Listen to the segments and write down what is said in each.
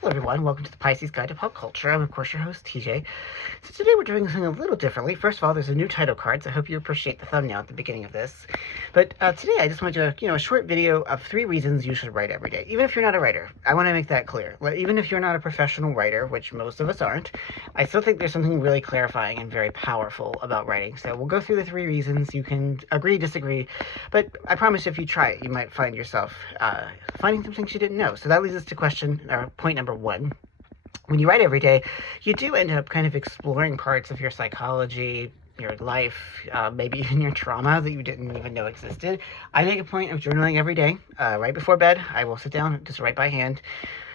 Hello everyone, welcome to the Pisces Guide to Pop Culture. I'm of course your host TJ. So today we're doing something a little differently. First of all, there's a new title card, so I hope you appreciate the thumbnail at the beginning of this. But today I just want to do a short video of 3 reasons you should write every day, even if you're not a writer. I want to make that clear. Even if you're not a professional writer, which most of us aren't, I still think there's something really clarifying and very powerful about writing. So we'll go through the 3 reasons. You can agree, disagree, but I promise if you try it, you might find yourself finding some things you didn't know. So that leads us to point number 1. When you write every day, you do end up kind of exploring parts of your psychology, your life, maybe even your trauma that you didn't even know existed. I make a point of journaling every day. Right before bed, I will sit down, just write by hand.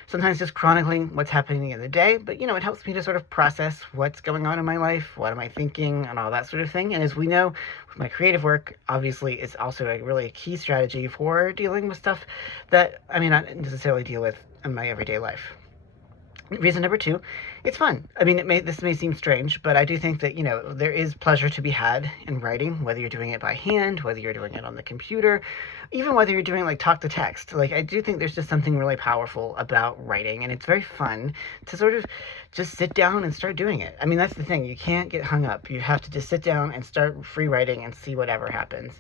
Sometimes just chronicling what's happening in the day, but it helps me to sort of process what's going on in my life, what am I thinking, and all that sort of thing. And as we know, with my creative work, obviously, it's also a really key strategy for dealing with stuff that I may not necessarily deal with in my everyday life. Reason number 2, it's fun. I mean, this may seem strange, but I do think that, there is pleasure to be had in writing, whether you're doing it by hand, whether you're doing it on the computer, even whether you're doing talk to text. I do think there's just something really powerful about writing, and it's very fun to sort of just sit down and start doing it. I mean, that's the thing. You can't get hung up. You have to just sit down and start free writing and see whatever happens.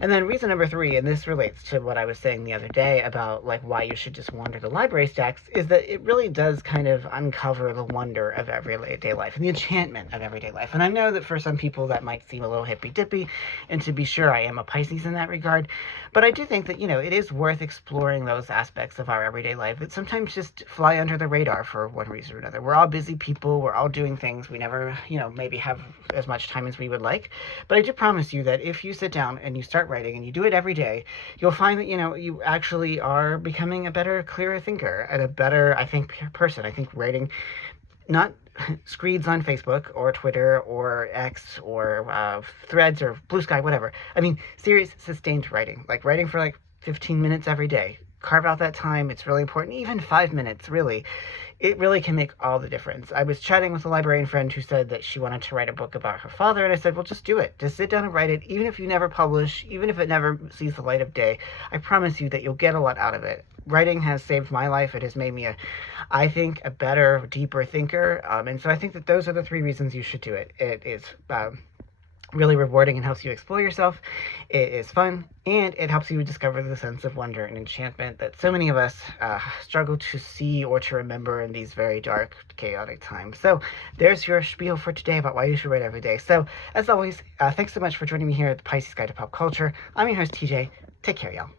And then reason number 3, and this relates to what I was saying the other day about why you should just wander the library stacks, is that it really does kind of uncover the wonder of everyday life and the enchantment of everyday life. And I know that for some people that might seem a little hippy-dippy, and to be sure, I am a Pisces in that regard, but I do think that, it is worth exploring those aspects of our everyday life that sometimes just fly under the radar for one reason or another. We're all busy people, we're all doing things, we never, maybe have as much time as we would like, but I do promise you that if you sit down and you start writing and you do it every day, you'll find that, you actually are becoming a better, clearer thinker and a better, I think, person. I think writing, not screeds on Facebook or Twitter or X or Threads or Blue Sky, whatever. I mean, serious, sustained writing. Writing for 15 minutes every day. Carve out that time. It's really important. Even 5 minutes, really. It really can make all the difference. I was chatting with a librarian friend who said that she wanted to write a book about her father, and I said, well, just do it. Just sit down and write it, even if you never publish, even if it never sees the light of day. I promise you that you'll get a lot out of it. Writing has saved my life. It has made me, I think, a better, deeper thinker, and so I think that those are the 3 reasons you should do it. It is really rewarding and helps you explore yourself. It is fun, and it helps you discover the sense of wonder and enchantment that so many of us struggle to see or to remember in these very dark, chaotic times. So there's your spiel for today about why you should write every day. So as always, thanks so much for joining me here at the Pisces Guide to Pop Culture. I'm your host TJ. Take care, y'all.